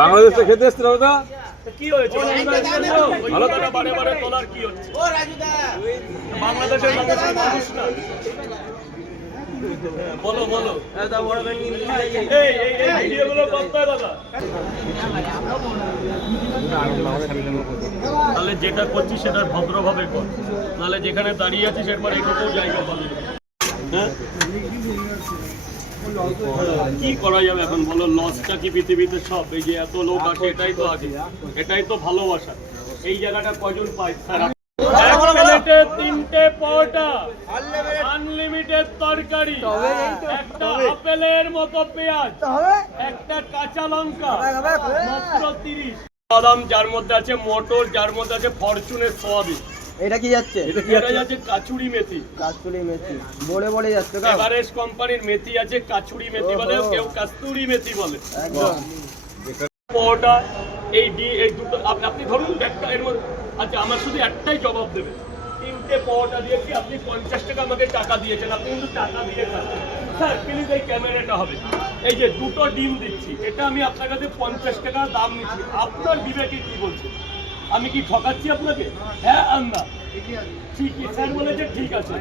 বাংলাদেশে খেতে এসছে দাদা কি হয়েছে ভালো কথা বারে বারে তোলার কি হচ্ছে বাংলাদেশের মানুষ না বলো বলো এই ভিডিওগুলো করতে হয় দাদা তাহলে যেটা করছি সেটা ভদ্রভাবে কর নাহলে যেখানে দাঁড়িয়ে আছিস একবার এটুকু জায়গা পাবে হ্যাঁ কি করা যাবে এখন বলো লসটা কি পৃথিবীতে সব এই যে এত লোক আসে এটাই তো আগে এটাই তো ভালোবাসা এই জায়গাটা কয়জন পায় এক প্লেটে 3টে পরোটা আনলিমিটেড তরকারি একটা আপেলের মতো পেঁয়াজ একটা কাঁচা লঙ্কা মাত্র 30 বাদাম যার মধ্যে আছে মটর যার মধ্যে আছে ফরচুনের সয়াবিন এটা কি যাচ্ছে এটা যাচ্ছে কাচুরি মেথি বড়ে বড়ে যাচ্ছে এভারেস্ট কোম্পানির মেথি আছে কাচুরি মেথি বলে কেউ কস্তুরি মেথি বলে একদম পরোটা এই দুটো আপনি ধরুন ব্যাগটা এর মধ্যে আচ্ছা আমার শুধু একটাই জবাব দেবে 3টে পরোটা দিয়েছি আপনি 50 টাকা আমাকে টাকা দিয়েছেন আপনি কিন্তু টাকা দিয়ে খাচ্ছেন স্যার প্লিজ এই ক্যামেরাটা হবে এই যে দুটো ডিম দিচ্ছি এটা আমি আপনার কাছে 50 টাকা দাম নিচ্ছি আপনার বিবেকে কি বলছে আমি কি ঠকাচ্ছি আপনাকে হ্যাঁ আন্দা ঠিকই স্যার বলেছে ঠিক আছে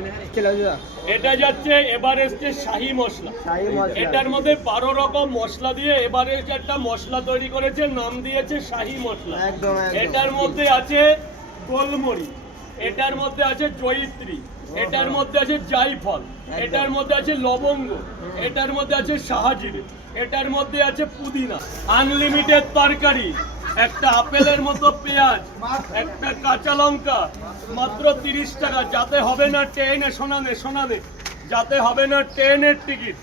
এটা যাচ্ছে এভারেস্টের শাহী মশলা এটার মধ্যে 12 রকম মশলা দিয়ে এভারেস্ট একটা মশলা তৈরি করেছে নাম দিয়েছে শাহী মশলা এটার মধ্যে আছে গোলমরিচ এটার মধ্যে আছে জয়িত্রী এটার মধ্যে আছে জায়ফল এটার মধ্যে আছে লবঙ্গ এটার মধ্যে আছে শাহজিরে এটার মধ্যে আছে পুদিনা আনলিমিটেড তরকারি একটা আপেলের মতো পেঁয়াজ একটা কাঁচা লঙ্কা মাত্র 30 টাকা যাতে হবে না ট্রেনে শোনানে যাতে হবে না ট্রেনের টিকিট